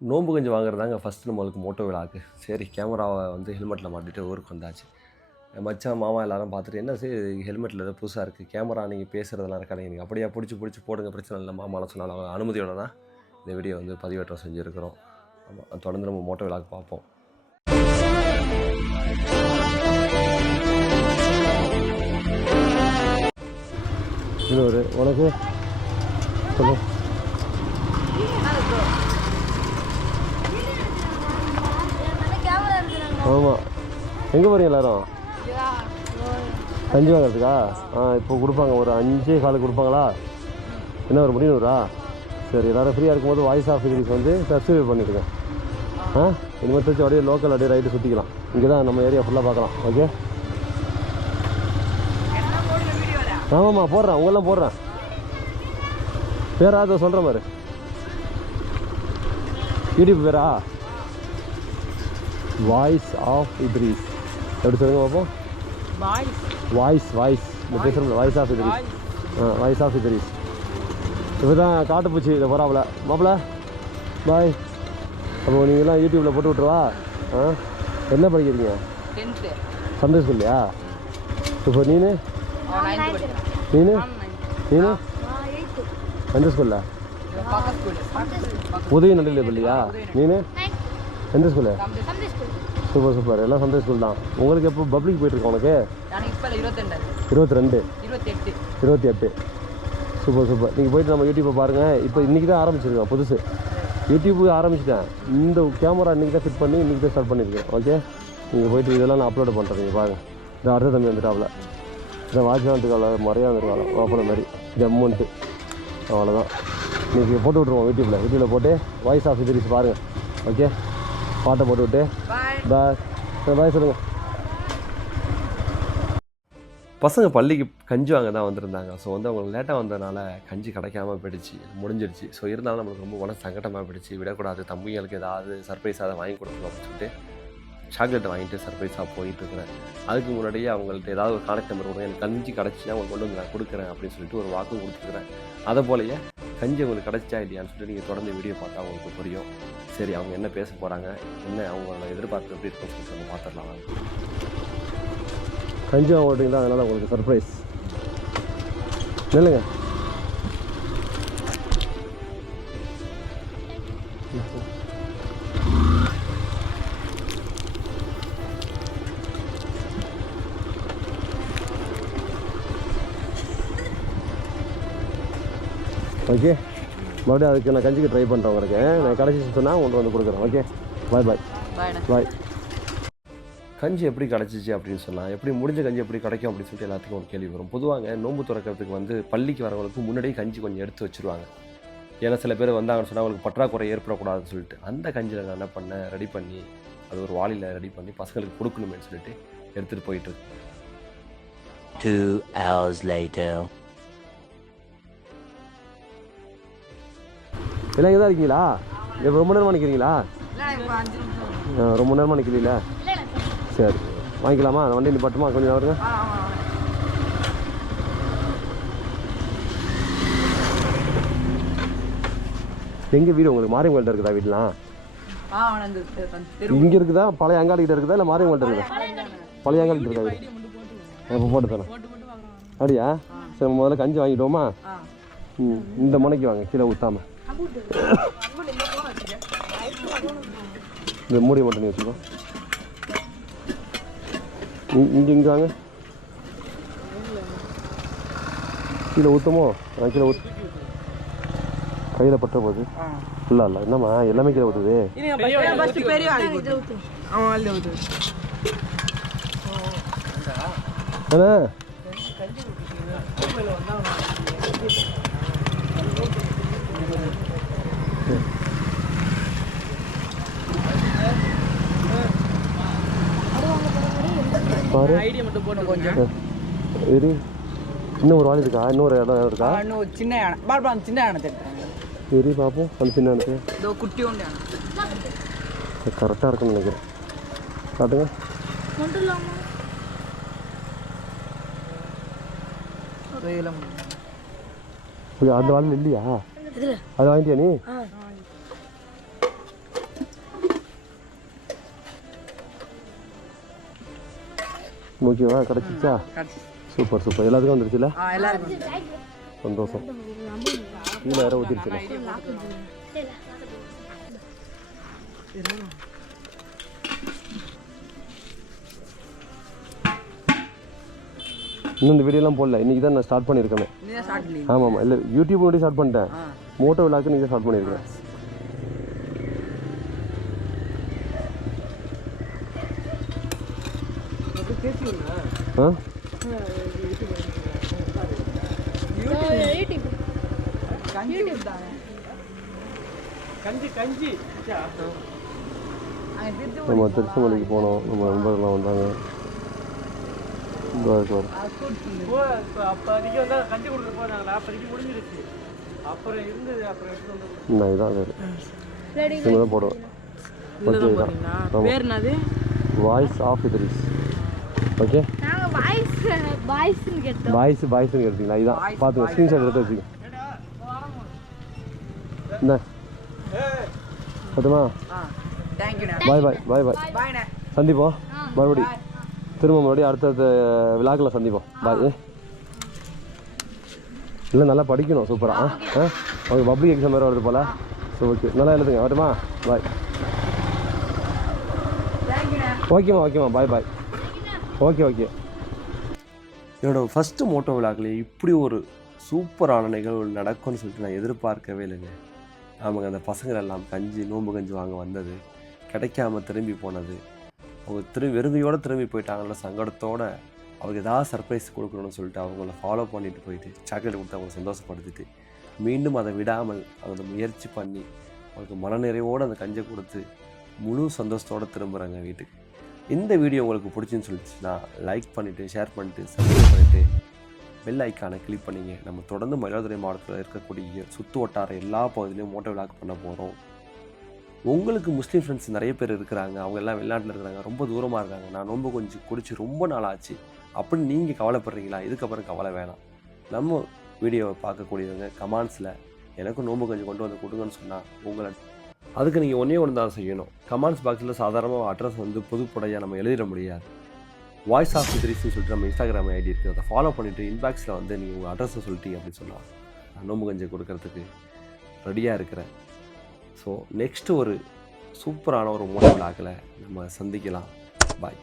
நோன்பு கஞ்சி வாங்குறதாங்க ஃபஸ்ட்டு நம்மளுக்கு மோட்டோ விழாக்கு சரி கேமராவை வந்து ஹெல்மெட்டில் மாட்டிட்டு ஊருக்கு வந்தாச்சு. மச்சான் மாமா எல்லாரும் பார்த்துட்டு என்ன சரி ஹெல்மெட்டில் ஏதோ புதுசாக இருக்குது கேமரா நீங்கள் பேசுகிறதெல்லாம் இருக்காது நீங்கள் அப்படியே பிடிச்சி பிடிச்சி போடுங்க பிரச்சனை இல்லை. மாமாலாம் சொன்னாலும் அனுமதியோட தான் இந்த வீடியோ வந்து பதிவேற்றம் செஞ்சுருக்கிறோம். ஆமாம் தொடர்ந்து நம்ம மோட்டோ விழாக்கு பார்ப்போம். இன்னொரு உனக்கு? சொல்லு. ஆமாம் எங்கே போகிறீங்க எல்லாரும்? கஞ்சி வாங்குறதுக்கா ஆ இப்போ கொடுப்பாங்க ஒரு அஞ்சே காலுக்கு கொடுப்பாங்களா? என்ன ஒரு முடிநூறா சரி எல்லாரும் ஃப்ரீயாக இருக்கும்போது வாய்ஸ் ஆஃப் சீரிஸ் வந்து சப்ஸ்கிரைப் பண்ணிடுங்க. ஆ இனிமேல் தெரிஞ்சு அப்படியே லோக்கல் அப்படியே ரைட்டு சுற்றிக்கலாம் இங்கே தான் நம்ம ஏரியா ஃபுல்லாக பார்க்கலாம். ஓகே ஆமாம்மா போடுறேன். உங்களெல்லாம் போடுறேன். பேரா அதை சொல்கிறேன் பாரு. யூடியூப் பேரா? வாய்ஸ் ஆஃப் இத்ரீஸ் எப்படி சொல்லுங்க பார்ப்போம் வாய்ஸ் வாய்ஸ் இந்த பேசுகிறோம்ல வாய்ஸ் ஆஃப் இத்ரீஸ் ஆ வாய்ஸ் ஆஃப் இத்ரீஸ் இப்போ தான் காட்டுப்பூச்சி இதை போகிறாப்புல மாப்பிள பாய் அப்போ நீங்களாம் யூடியூப்பில் போட்டு விட்ருவா ஆ என்ன படிக்கிறீங்க சண்டே ஸ்கூல்லையா இப்போ நீனு நீனு நீனு எந்த ஸ்கூலில் உதவி நல்லில் பள்ளியா நீனு எந்த ஸ்கூலு சூப்பர் சூப்பர் எல்லாம் சண்டே ஸ்கூல் தான். உங்களுக்கு எப்போ பப்ளிக் போயிட்டுருக்கோம் உனக்கு? இருபத்தி ரெண்டு இருபத்தி எட்டு சூப்பர் சூப்பர் நீங்கள் போயிட்டு நம்ம யூடியூப்பை பாருங்கள் இப்போ இன்றைக்கி தான் ஆரம்பிச்சிருக்கேன் புதுசு. யூடியூப் ஆரம்பிச்சிட்டேன். இந்த கேமரா இன்றைக்கி தான் ஃபிட் பண்ணி இன்றைக்கி தான் ஸ்டார்ட் பண்ணியிருக்கேன். ஓகே நீங்கள் போயிட்டு இதெல்லாம் நான் அப்லோட் பண்ணுறேன் நீங்கள் பாருங்கள் இந்த அடுத்த தம்பி வந்துட்டாப்ல. இந்த வாட்ச் வந்துருக்காள் முறையாக வந்துருக்காள் ஓப்பன மாதிரி. ஜம்முன்ட்டு அவ்வளோதான் இன்றைக்கி போட்டு விட்ருவோம் யூடியூப்பில் யூடியூப்பில் போட்டு வாய்ஸ் ஆஃப் சீரிஸ் பாருங்கள் ஓகே பாட்டை போட்டு விட்டு பாய் பாய் சொல்லுங்கள் பசங்க பள்ளிக்கு கஞ்சி வாங்க தான் வந்திருந்தாங்க. ஸோ வந்து அவங்க லேட்டாக வந்ததுனால கஞ்சி கிடைக்காம போயிடுச்சு. முடிஞ்சிடுச்சு ஸோ இருந்தாலும் நம்மளுக்கு ரொம்ப மன சங்கடமாக போயிடுச்சு. விடக்கூடாது. தம்பிங்களுக்கு ஏதாவது சர்ப்ரைஸாக அதை வாங்கி கொடுக்கணும் அப்படின்னு சொல்லிட்டு சாக்லேட்டை வாங்கிட்டு சர்ப்ரைஸாக போயிட்டு இருக்கிறேன். அதுக்கு முன்னாடியே அவங்கள்ட்ட ஏதாவது ஒரு கான்டாக்ட் நம்பர் கொடுங்க. எனக்கு கஞ்சி கிடச்சினா அவங்க கொண்டு வந்து நான் கொடுக்குறேன் அப்படின்னு சொல்லிட்டு ஒரு வாக்கும் கொடுத்துருக்குறேன். அதை போலயே கஞ்சி உங்களுக்கு கிடச்சா இல்லையான்னு சொல்லிட்டு நீங்கள் தொடர்ந்து வீடியோ பார்த்தா உங்களுக்கு புரியும். சரி அவங்க என்ன பேச போகிறாங்க என்ன அவங்களோட எதிர்பார்ப்பு எப்படி இருக்குன்னு சொல்லி நம்ம பார்த்துடலாம். கஞ்சி வாங்க ஓட்டிங்களா அதனால் உங்களுக்கு சர்ப்ரைஸ் நில்லுங்க. ஓகே மறுபடியும் அதுக்கு நான் கஞ்சிக்கு ட்ரை பண்ணுறேன் உங்களுக்கு நான் கடைசி சொன்னால் கொண்டு வந்து கொடுக்குறேன். ஓகே பாய் பாய் பாய் கஞ்சி எப்படி கிடச்சிச்சு அப்படின்னு சொன்னால் எப்படி முடிஞ்ச கஞ்சி எப்படி கிடைக்கும் அப்படின்னு சொல்லிட்டு எல்லாத்துக்கும் ஒரு கேள்வி வரும். பொதுவாக நோன்பு திறக்கிறதுக்கு வந்து பள்ளிக்கு வரவங்களுக்கு முன்னாடியே கஞ்சி கொஞ்சம் எடுத்து வச்சுருவாங்க. ஏன்னா சில பேர் வந்தாங்கன்னு சொன்னால் அவங்களுக்கு பற்றாக்குறை ஏற்படக்கூடாதுன்னு சொல்லிட்டு. அந்த கஞ்சியில் நான் என்ன பண்ணேன்? ரெடி பண்ணி அது ஒரு வாளியில் ரெடி பண்ணி பசங்களுக்கு கொடுக்கணுமேன்னு சொல்லிட்டு எடுத்துகிட்டு போயிட்டு இருக்கு. Two hours later. எல்லாம் இங்கே தான் இருக்கீங்களா? இப்போ ரொம்ப நேரமாக நிற்கிறீங்களா இல்லை ரொம்ப நேரமாக நிற்கிறீங்களா சரி. வாங்கிக்கலாமா? அந்த வண்டி நிப்பாட்டுமா கொஞ்சம் வருங்க எங்கே வீடு உங்களுக்கு? மாரியம்மல்கிட்ட இருக்குதா வீடெலாம்? இங்கே இருக்குதா? பழைய அங்காடி கிட்ட இருக்குதா? இல்லை மாரியம்மல்கிட்ட இருக்குதா? பழைய அங்காடி இருக்கா வீடு? இப்போ போட்டு தரேன். அப்படியா? சரி முதல்ல கஞ்சி வாங்கிட்டோமா? ம் இந்த முனைக்கு வாங்க. கீழே ஊற்றாம இந்த மூடி மட்டும் நீ வச்சுக்கோ இங்க இங்கே வாங்க கீழே ஊற்றுமோ ஆ கீழே ஊற்று கையில் பட்ட போகுது இல்லை இல்லை என்னம்மா எல்லாமே கீழே ஊற்றுது இருங்க ஃபஸ்ட்டு பெரிய ஆளு ஊற்று அவன் ஆள் ஊற்று அண்ணா பாரு ஐடியா மட்டும் போட்டு கொஞ்சம் இரு. இன்னும் ஒரு ஆள் இருக்கா? இன்னொரு இடம் இருக்கா? இன்னும் ஒரு சின்ன யானை பாப்பா அந்த சின்ன யானை தெரியுறாங்க இரு பார்ப்போம் அந்த சின்ன எனக்கு இதோ குட்டி யானை கரெக்டாக இருக்குன்னு நினைக்கிறேன். காட்டுங்க. அந்த வாழ் இல்லையா? அது வாங்கிட்டியா நீ? ஓகேவா? கிடச்சிச்சா? கிடச்சி சூப்பர் சூப்பர். எல்லாத்துக்கும் வந்துருச்சுல? சந்தோஷம். கீழே வேற ஊற்றிருச்சுல இன்னும் இந்த வீடியோலாம் போடல. இன்றைக்கி தான் நான் ஸ்டார்ட் பண்ணியிருக்கேன். ஆமாம் ஆமாம். இல்லை யூடியூப் முன்னாடி ஸ்டார்ட் பண்ணிட்டேன். மோட்டோ விழாக்கு நீங்கள் ஸ்டார்ட் பண்ணியிருக்கேன் ஆ கஞ்சி கொடுத்தாங்க கஞ்சி கஞ்சி அவன் திருச்சி நம்ம திருச்செமலைக்கு போனோம். நம்ம நண்பர்கள்லாம் வந்தாங்க. நான் இதான் வேறு போடுவேன். Voice of Idris okay boys பாய்ஸ்னு கேட்டீங்களா? இதான். பார்த்துங்க ஸ்க்ரீன்ஷாட் எடுத்து வச்சுங்க என்ன? பத்துமா பாய் பாய் பாய் பாய் சந்திப்போம். மறுபடி திரும்ப மறுபடியும் அடுத்தடுத்த விழாக்கில் சந்திப்போம். பாய் இல்லை நல்லா படிக்கணும். சூப்பராக ஆ ஆ? அவங்க பப்ளிக் எக்ஸாம் வேறு வருது போல. ஸோ ஓகே நல்லா எழுதுங்க. வரட்டுமா? பாய் ஓகேம்மா ஓகேம்மா பாய் பாய் ஓகே ஓகே. என்னோட ஃபஸ்ட்டு மோட்டோ விழாக்களே இப்படி ஒரு சூப்பரான நிகழ்வு நடக்கும்னு சொல்லிட்டு நான் எதிர்பார்க்கவே இல்லைங்க. ஆமாங்க அந்த பசங்கள் எல்லாம் கஞ்சி நோம்பு கஞ்சி வாங்க வந்தது. கிடைக்காம திரும்பி போனது. அவங்க திரும்பி வெறுங்கையோடு திரும்பி போயிட்டாங்கள சங்கடத்தோட அவங்க ஏதாவது சர்ப்ரைஸ் கொடுக்கணும்னு சொல்லிட்டு அவங்கள ஃபாலோ பண்ணிட்டு போயிட்டு சாக்லேட் கொடுத்து அவங்களை சந்தோஷப்படுத்திட்டு மீண்டும் அதை விடாமல் அதை முயற்சி பண்ணி அவங்களுக்கு மனநிறைவோடு அந்த கஞ்சை கொடுத்து முழு சந்தோஷத்தோடு திரும்புகிறாங்க வீட்டுக்கு. இந்த வீடியோ உங்களுக்கு பிடிச்சின்னு சொல்லிச்சுன்னா லைக் பண்ணிவிட்டு ஷேர் பண்ணிட்டு சப்ஸ்கிரைப் பண்ணிவிட்டு பெல் ஐக்கானை கிளிக் பண்ணிங்க. நம்ம தொடர்ந்து மயிலாடுதுறை மாவட்டத்தில் இருக்கக்கூடிய சுற்று வட்டார எல்லா பகுதியிலையும் மோட்டோ விளாக் பண்ண போகிறோம் உங்களுக்கு முஸ்லீம் ஃப்ரெண்ட்ஸ் நிறைய பேர் இருக்கிறாங்க. அவங்க எல்லாம் வெளிநாட்டில் இருக்கிறாங்க. ரொம்ப தூரமாக இருக்காங்க. நான் ரொம்ப கொஞ்சம் குடிச்சு ரொம்ப நாள் ஆச்சு. அப்படின்னு நீங்கள் கவலைப்படுறீங்களா? இதுக்கப்புறம் கவலை வேணாம். நம்ம வீடியோவை பார்க்கக்கூடியவங்க கமெண்ட்ஸில் எனக்கும் நோம்பு கொஞ்சம் கொண்டு வந்து கொடுங்கன்னு சொன்னால் உங்களை அதுக்கு நீங்கள் ஒன்றே ஒன்று தான் செய்யணும் கமெண்ட்ஸ் பாக்ஸில் சாதாரணமாக அட்ரஸ் வந்து புதுப்படையாக நம்ம எழுதிட முடியாது. வாய்ஸ் ஆஃப் த்ரீஸ்னு சொல்லிட்டு நம்ம இன்ஸ்டாகிராம் ஐடி இருக்குது அதை ஃபாலோ பண்ணிவிட்டு இன்பாக்ஸில் வந்து நீங்கள் உங்கள் அட்ரஸை சொல்லிட்டீங்க அப்படின்னு சொன்னால் நான் நோம்பு கஞ்சி கொடுக்கறதுக்கு ரெடியாக இருக்கிறேன். ஸோ நெக்ஸ்ட்டு ஒரு சூப்பரான ஒரு மோட்டோ விழாக்கில் நம்ம சந்திக்கலாம். பாய்